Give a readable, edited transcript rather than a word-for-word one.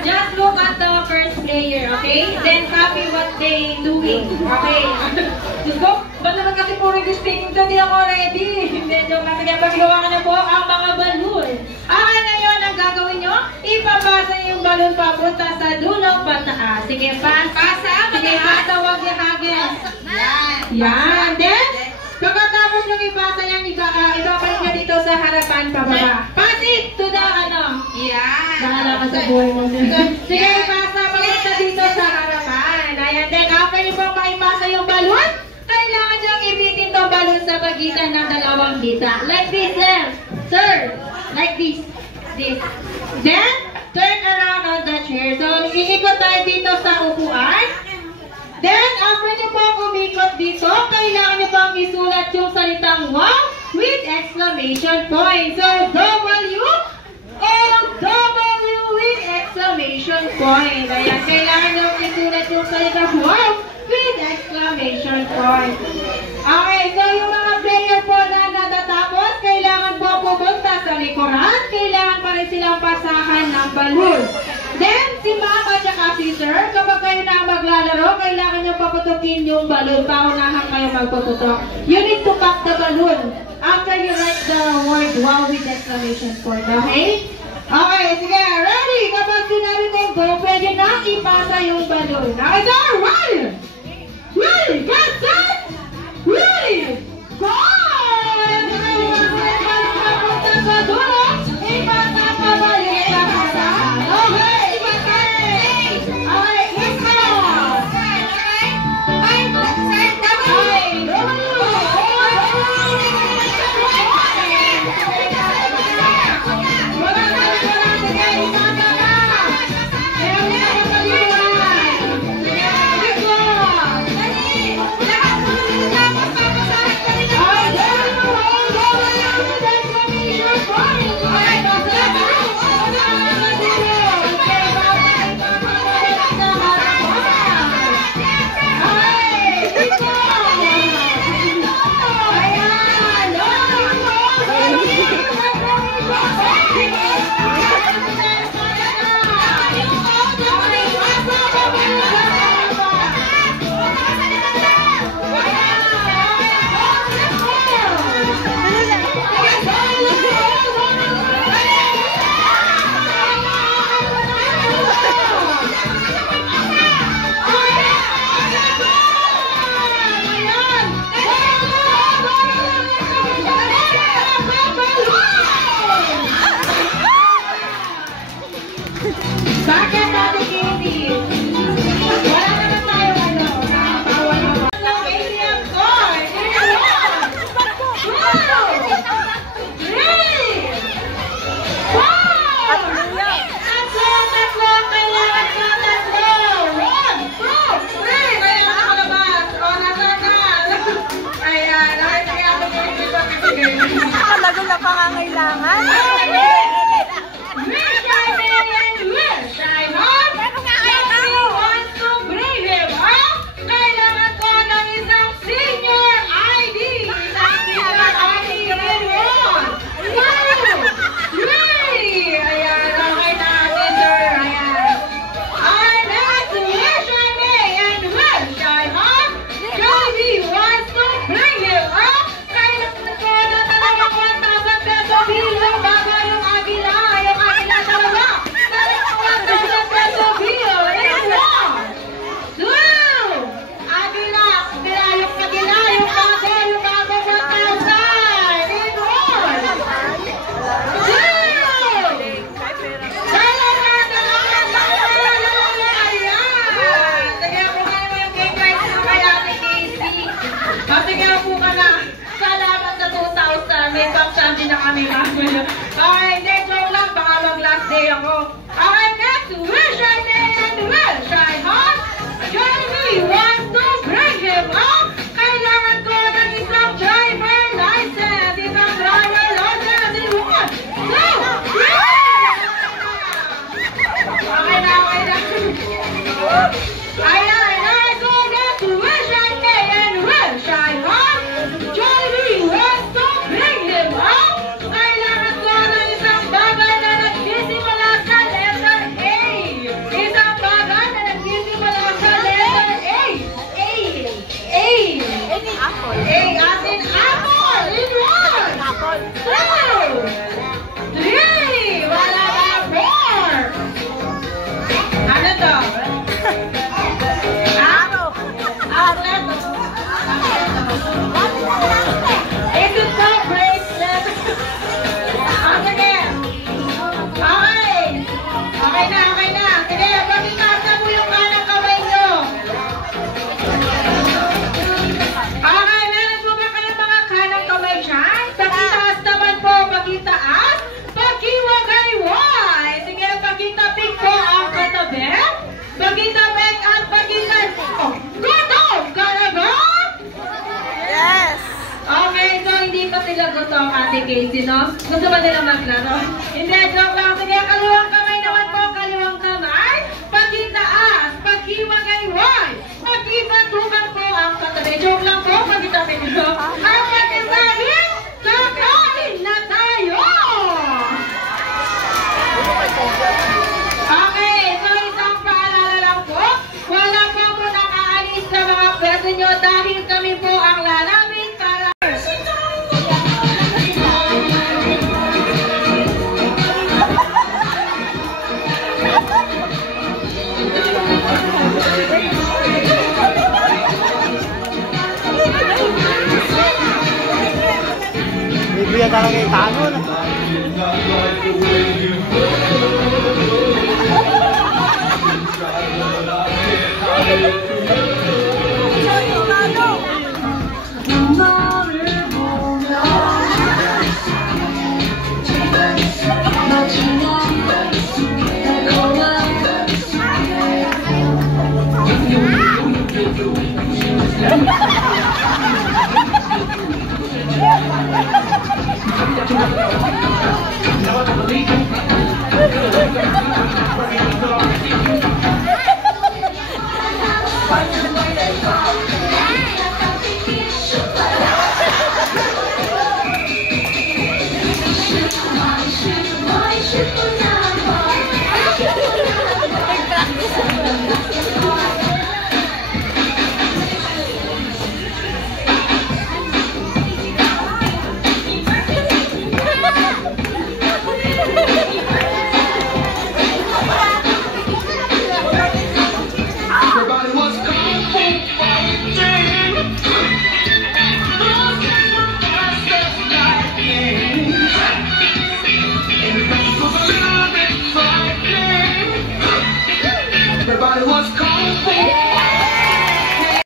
Just look at the first player, okay? Then copy what they doing, okay? Diyos ko, ba't naman kasi puro distinct ito? Hindi ako ready. Hindi, joke lang. Sige, paggawa ka na po ang mga balloon. Ngayon, ang gagawin nyo, ipapasa yung balloon papunta sa dulo pataas. Sige, pasa. Sige, pasa, huwag ihagin. Yan. Then, pagkatapos yung ipasa yan, ipapalik nyo dito sa harapan pababa. Pass it to the yan. Bahala ka sa buhay mo. Sige, ipasa papunta dito sa harapan. Ayan. Then, after nyo pong maipasa yung balloon, kailangan nyo ibitin itong balloon sa pagitan ng dalawang dita. Like this, sir. Like this. Then, turn around on the chair. So, iikot tayo dito sa upuan. Then, after nyo pong umikot dito, kailangan nyo pong isulat yung salitang wow with exclamation point. So, W with exclamation point. Ayan, kailangan nyo isulat yung salitang wow with exclamation point. Okay, so yung mga player po na natatapos, kailangan po pumunta sa likuran. Kailangan pa rin silang pasahan ng balloon. Then, si mama at si sir, kapag kayo na maglalaro, kailangan nyo paputukin yung balloon. Paunahan kayo magpaputok. You need to pack the balloon after you write the word wow with exclamation point. Okay? Okay, sige. Ready? Kapag sinabi ko yung go, pwede na ipasa yung balloon. Okay, sir? Ready? Ready? Get set? Ready? Go! Papunta sa dulo. Ipasa pa ba yung ipasa? Okay. Talagang na pangangailangan. Alright, next round lang, baka mag-last day ako. Alright, next, wish I may and wish I had. Jeremy wants to bring him up. Kailangan ko ng isang driver license. Isang driver license in 1, 2, 3. Okay na. Ayan, so next, wish I may and wish I had. Jeremy wants to bring him up. Kailangan ko ng isang bagay na nagsisimula sa ni Casey, no? Gusto ba nila maglaro? Hindi, joke lang. Sige, kaliwang kamay naman po, kaliwang kamay. Pagitaas, paghiwagayway. Pagibatukan po ang katabi. Joke lang po, pagitabi nyo. Ang pagkasahit, kakain na tayo! Okay, so isang paalala lang po. Wala po munang aalis sa mga pwesto nyo dahil kami po ang lalapit para... Bibigyan talaga yung tangon. Everybody was